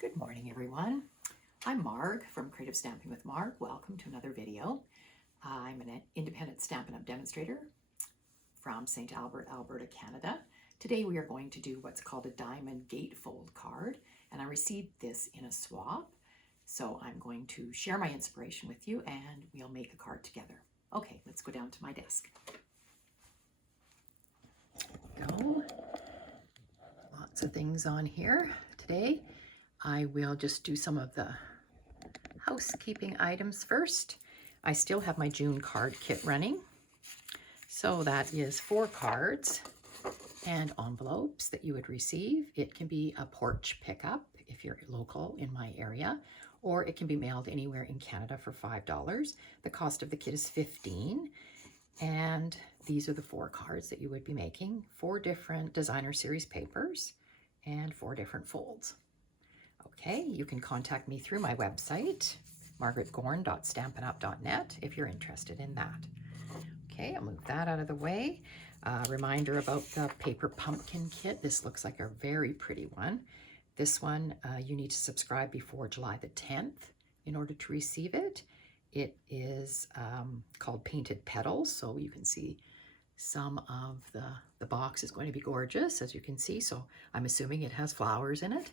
Good morning, everyone. I'm Marg from Creative Stamping with Marg. Welcome to another video. I'm an independent Stampin' Up! Demonstrator from St. Albert, Alberta, Canada. Today we are going to do what's called a Diamond Gatefold card, and I received this in a swap. So I'm going to share my inspiration with you and we'll make a card together. Okay, let's go down to my desk. Go. Lots of things on here today. I will just do some of the housekeeping items first. I still have my June card kit running. So that is 4 cards and envelopes that you would receive. It can be a porch pickup if you're local in my area, or it can be mailed anywhere in Canada for $5. The cost of the kit is $15. And these are the 4 cards that you would be making, 4 different designer series papers and 4 different folds. Okay, you can contact me through my website, margaretgorn.stampinup.net, if you're interested in that. Okay, I'll move that out of the way. Reminder about the paper pumpkin kit. This looks like a very pretty one. This one, you need to subscribe before July the 10th in order to receive it. It is called Painted Petals, so you can see some of the box is going to be gorgeous, as you can see. So I'm assuming it has flowers in it.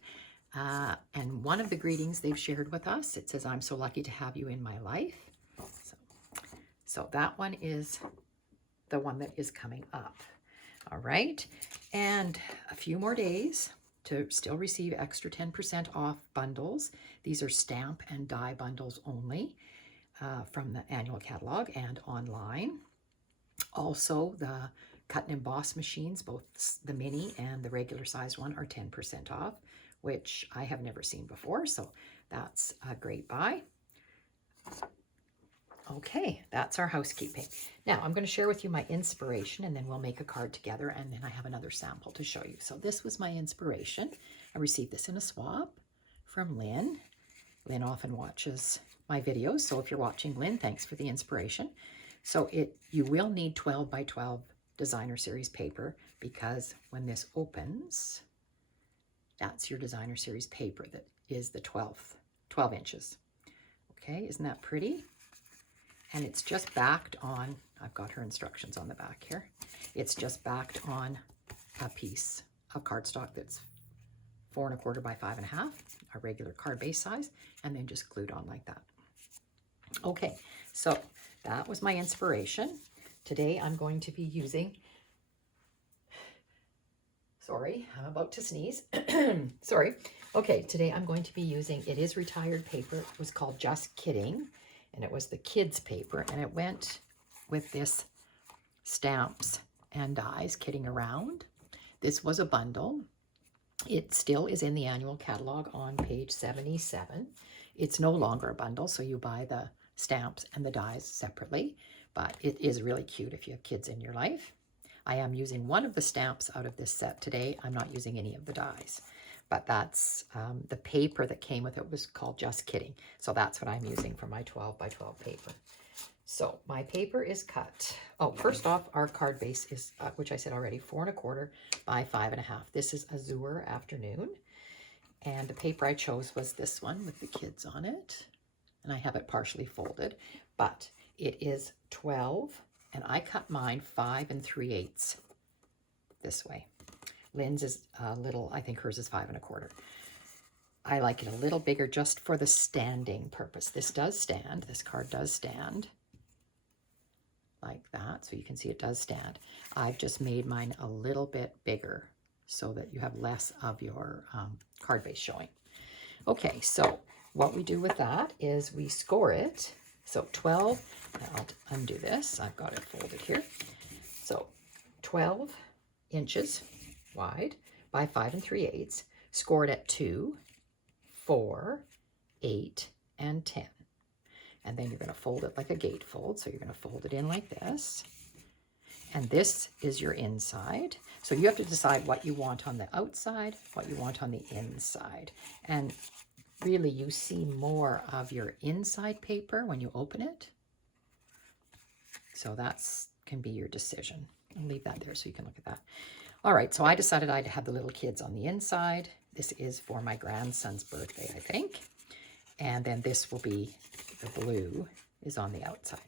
And one of the greetings they've shared with us, it says, "I'm so lucky to have you in my life." So that one is the one that is coming up. All right. And a few more days to still receive extra 10% off bundles. These are stamp and die bundles only from the annual catalog and online. Also, the cut and emboss machines, both the mini and the regular size one, are 10% off, which I have never seen before, so that's a great buy. Okay, that's our housekeeping. Now, I'm going to share with you my inspiration, and then we'll make a card together, and then I have another sample to show you. So this was my inspiration. I received this in a swap from Lynn. Lynn often watches my videos, so if you're watching, Lynn, thanks for the inspiration. So you will need 12 by 12 designer series paper, because when this opens, that's your designer series paper that is the 12 inches. Okay, isn't that pretty? And it's just backed on, I've got her instructions on the back here. It's just backed on a piece of cardstock that's 4 1/4 by 5 1/2, a regular card base size, and then just glued on like that. Okay, so that was my inspiration. Today I'm going to be using, sorry, I'm about to sneeze. Sorry. Okay, today I'm going to be using, it is retired paper. It was called Just Kidding, and it was the kids paper, and it went with this stamps and dies Kidding Around. This was a bundle. It still is in the annual catalog on page 77. It's no longer a bundle, so you buy the stamps and the dies separately, but it is really cute if you have kids in your life. I am using one of the stamps out of this set today. I'm not using any of the dies, but that's the paper that came with it was called Just Kidding. So that's what I'm using for my 12 by 12 paper. So my paper is cut. Oh, first off, our card base is, which I said already, 4 1/4 by 5 1/2. This is Azure Afternoon. And the paper I chose was this one with the kids on it. And I have it partially folded, but it is 12, and I cut mine 5 3/8 this way. Lynn's is a little, I think hers is 5 1/4. I like it a little bigger just for the standing purpose. This does stand, this card does stand like that, so you can see it does stand. I've just made mine a little bit bigger so that you have less of your card base showing. Okay, so what we do with that is we score it. So 12, now I'll undo this. I've got it folded here. So 12 inches wide by 5 3/8, scored at 2, 4, 8, and 10. And then you're going to fold it like a gatefold. So you're going to fold it in like this. And this is your inside. So you have to decide what you want on the outside, what you want on the inside. And really, you see more of your inside paper when you open it. So that's can be your decision. I'll leave that there so you can look at that. All right, so I decided I'd have the little kids on the inside. This is for my grandson's birthday, I think. And then this will be, the blue is on the outside.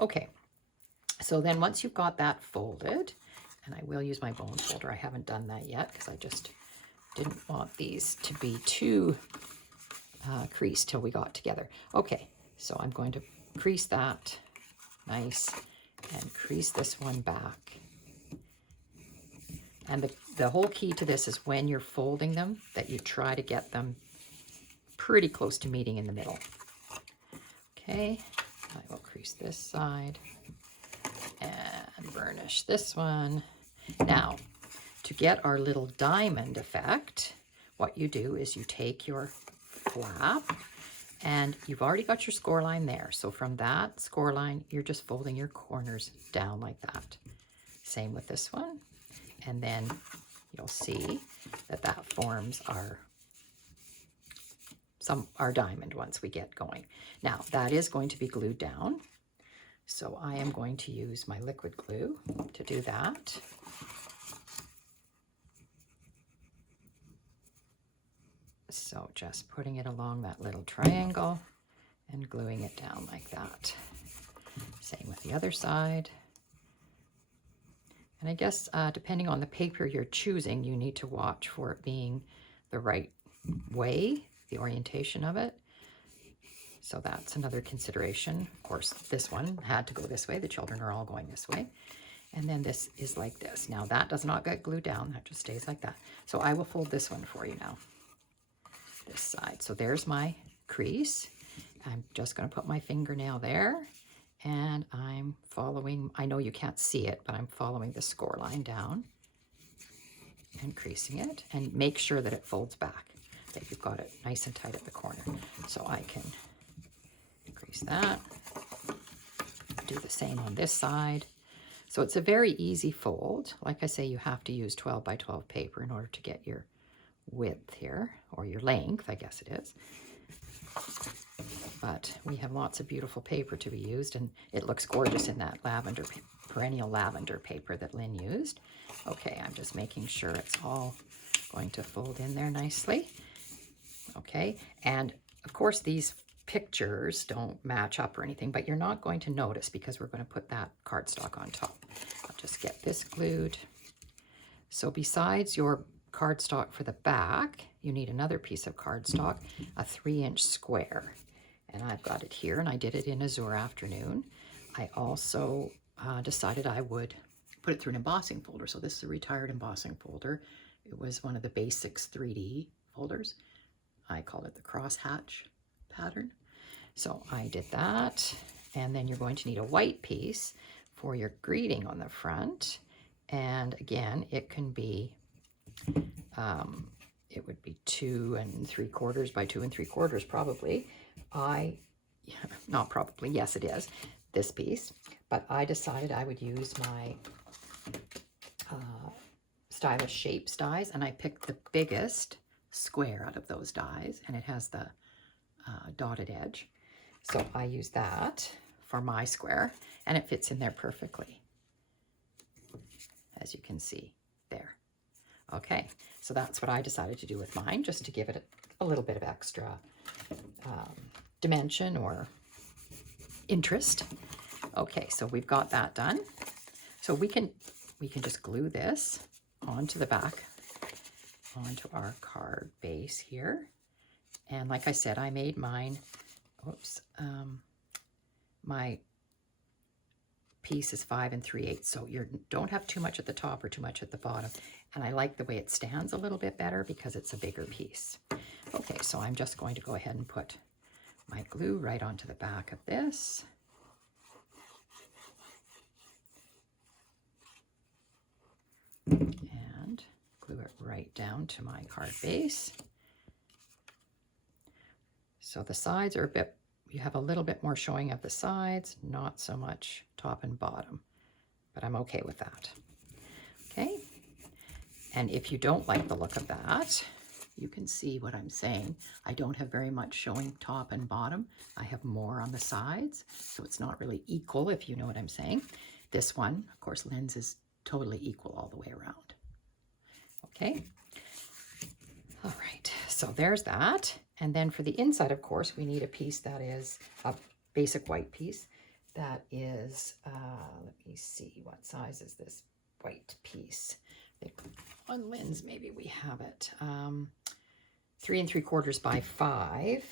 Okay, so then once you've got that folded, and I will use my bone folder. I haven't done that yet because I just didn't want these to be too creased till we got together. Okay, so I'm going to crease that nice and crease this one back. And the whole key to this is when you're folding them, that you try to get them pretty close to meeting in the middle. Okay, I will crease this side and burnish this one. Now, to get our little diamond effect, what you do is you take your flap, and you've already got your score line there. So from that score line, you're just folding your corners down like that. Same with this one. And then you'll see that that forms our diamond once we get going. Now, that is going to be glued down. So I am going to use my liquid glue to do that. So just putting it along that little triangle and gluing it down like that. Same with the other side. And I guess depending on the paper you're choosing, you need to watch for it being the right way, the orientation of it. So that's another consideration. Of course, this one had to go this way. The children are all going this way. And then this is like this. Now that does not get glued down. That just stays like that. So I will fold this one for you now. This side. So there's my crease. I'm just going to put my fingernail there. And I'm following, I know you can't see it, but I'm following the score line down and creasing it. And make sure that it folds back, that you've got it nice and tight at the corner. So I can crease that. Do the same on this side. So it's a very easy fold. Like I say, you have to use 12 by 12 paper in order to get your width here, or your length, I guess it is. But we have lots of beautiful paper to be used, and it looks gorgeous in that lavender, perennial lavender paper that Lynn used. Okay, I'm just making sure it's all going to fold in there nicely. Okay, and of course these pictures don't match up or anything, but you're not going to notice because we're going to put that cardstock on top. I'll just get this glued. So besides your cardstock for the back, you need another piece of cardstock, a 3-inch square. And I've got it here, and I did it in Azure Afternoon. I also decided I would put it through an embossing folder. So this is a retired embossing folder. It was one of the Basics 3D folders. I called it the crosshatch pattern. So I did that. And then you're going to need a white piece for your greeting on the front. And again, it can be it would be 2 3/4 by 2 3/4 probably. Not probably, yes it is, this piece. But I decided I would use my Stylish Shapes dies, and I picked the biggest square out of those dies, and it has the dotted edge. So I use that for my square, and it fits in there perfectly, as you can see there. Okay, so that's what I decided to do with mine, just to give it a little bit of extra dimension or interest. Okay, so we've got that done. So we can just glue this onto the back, onto our card base here. And like I said, I made mine, oops, my piece is 5 3/8, so you don't have too much at the top or too much at the bottom. And I like the way it stands a little bit better because it's a bigger piece. Okay, so I'm just going to go ahead and put my glue right onto the back of this. And glue it right down to my card base. So the sides are a bit, you have a little bit more showing of the sides, not so much top and bottom, but I'm okay with that. Okay, and if you don't like the look of that, you can see what I'm saying. I don't have very much showing top and bottom. I have more on the sides, so it's not really equal, if you know what I'm saying. This one, of course, Lynn's is totally equal all the way around. Okay. Oh, So there's that. And then for the inside, of course, we need a piece that is a basic white piece. That is, let me see, what size is this white piece? On Lynn's, maybe we have it. 3 3/4 by 5.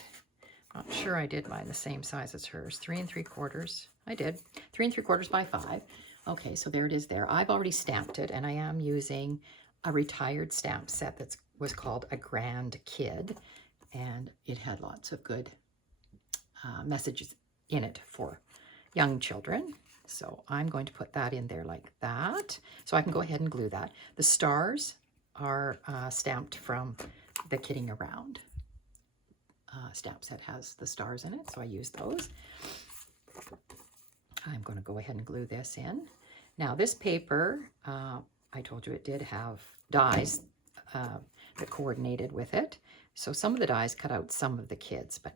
Not sure I did mine the same size as hers. 3 3/4. I did. 3 3/4 by 5. Okay, so there it is there. I've already stamped it, and I am using a retired stamp set that was called A Grand Kid, and it had lots of good messages in it for young children. So I'm going to put that in there like that. So I can go ahead and glue that. The stars are stamped from the Kidding Around stamp set. Has the stars in it, so I use those. I'm going to go ahead and glue this in. Now this paper, I told you it did have dies that coordinated with it. So some of the dies cut out some of the kids, but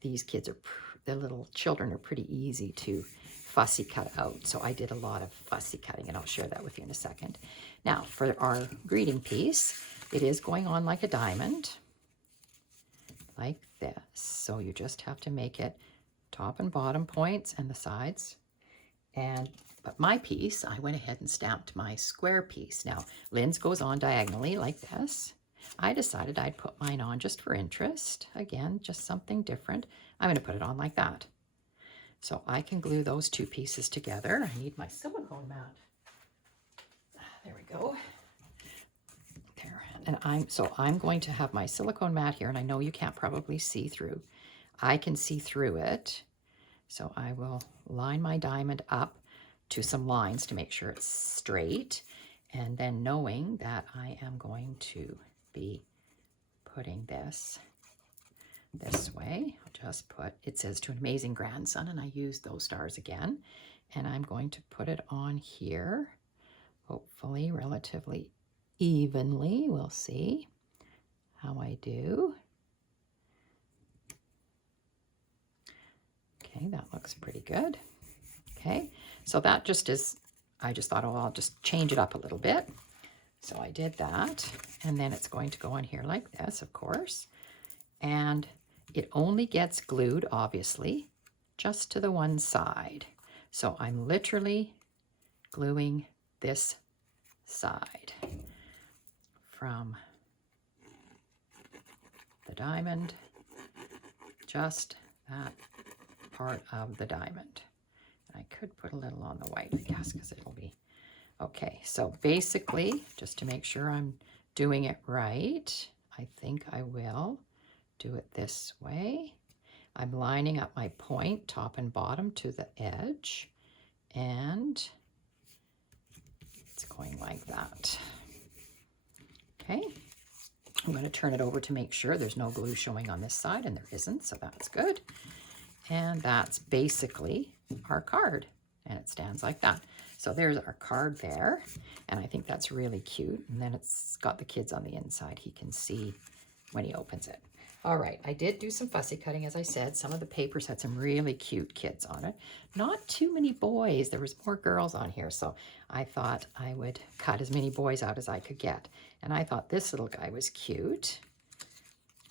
these kids are, the little children are pretty easy to fussy cut out. So I did a lot of fussy cutting, and I'll share that with you in a second. Now for our greeting piece, it is going on like a diamond, like this. So you just have to make it top and bottom points and the sides. But my piece, I went ahead and stamped my square piece. Now Lynn's goes on diagonally like this. I decided I'd put mine on just for interest. Again, just something different. I'm going to put it on like that. So I can glue those two pieces together. I need my silicone mat. There we go. There. And I'm going to have my silicone mat here, and I know you can't probably see through. I can see through it. So I will line my diamond up to some lines to make sure it's straight. And then knowing that I am going to be putting this way, I'll just put, it says to an amazing grandson, and I use those stars again. And I'm going to put it on here, hopefully relatively evenly. We'll see how I do. Okay, that looks pretty good. Okay, so that just is, I just thought, oh, I'll just change it up a little bit. So I did that, and then it's going to go on here like this, of course. And it only gets glued, obviously, just to the one side. So I'm literally gluing this side from the diamond, just that part of the diamond. I could put a little on the white, I guess, because it'll be okay. So basically, just to make sure I'm doing it right, I think I will do it this way. I'm lining up my point, top and bottom, to the edge, and it's going like that. Okay, I'm going to turn it over to make sure there's no glue showing on this side, and there isn't, so that's good. And that's basically our card, and it stands like that. So there's our card there, and I think that's really cute. And then it's got the kids on the inside. He can see when he opens it. All right, I did do some fussy cutting, as I said. Some of the papers had some really cute kids on it. Not too many boys. There was more girls on here, so I thought I would cut as many boys out as I could get. And I thought this little guy was cute.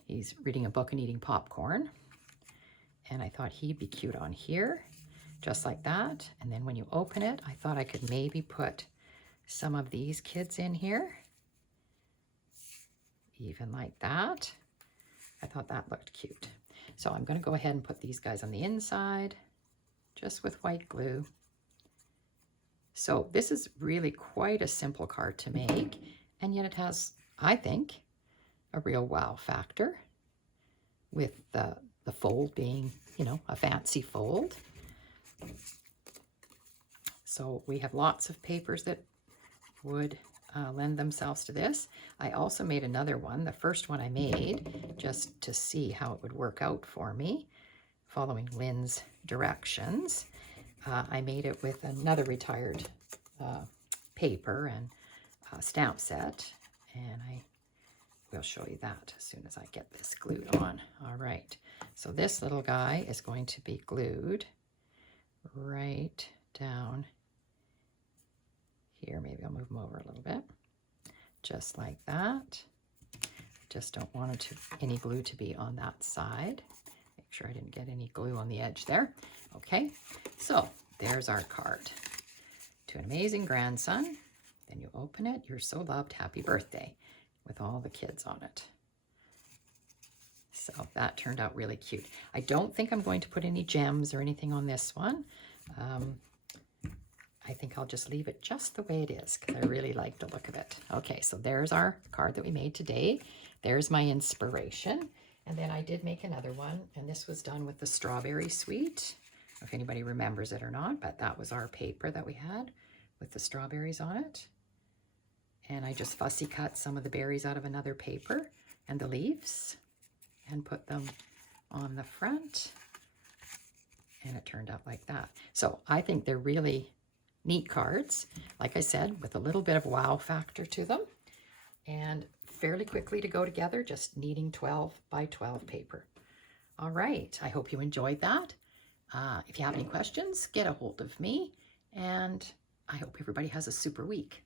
He's reading a book and eating popcorn. And I thought he'd be cute on here, just like that. And then when you open it, I thought I could maybe put some of these kids in here, even like that. I thought that looked cute. So I'm going to go ahead and put these guys on the inside, just with white glue. So this is really quite a simple card to make, and yet it has, I think, a real wow factor, with the fold being, you know, a fancy fold. So we have lots of papers that would lend themselves to this. I also made another one. The first one I made just to see how it would work out for me, following Lynn's directions. I made it with another retired paper and stamp set, and I will show you that as soon as I get this glued on. All right, so this little guy is going to be glued right down here. Maybe I'll move him over a little bit, just like that. Just don't want it to, any glue to be on that side. Make sure I didn't get any glue on the edge there. Okay, so there's our card. To an amazing grandson. Then you open it. You're so loved. Happy birthday, with all the kids on it. So that turned out really cute. I don't think I'm going to put any gems or anything on this one. I think I'll just leave it just the way it is because I really like the look of it. Okay, so there's our card that we made today. There's my inspiration. And then I did make another one, and this was done with the strawberry sweet. I don't know if anybody remembers it or not, but that was our paper that we had with the strawberries on it. And I just fussy cut some of the berries out of another paper and the leaves and put them on the front. And it turned out like that. So I think they're really neat cards, like I said, with a little bit of wow factor to them, and fairly quickly to go together, just needing 12 by 12 paper. All right, I hope you enjoyed that. If you have any questions, get a hold of me, and I hope everybody has a super week.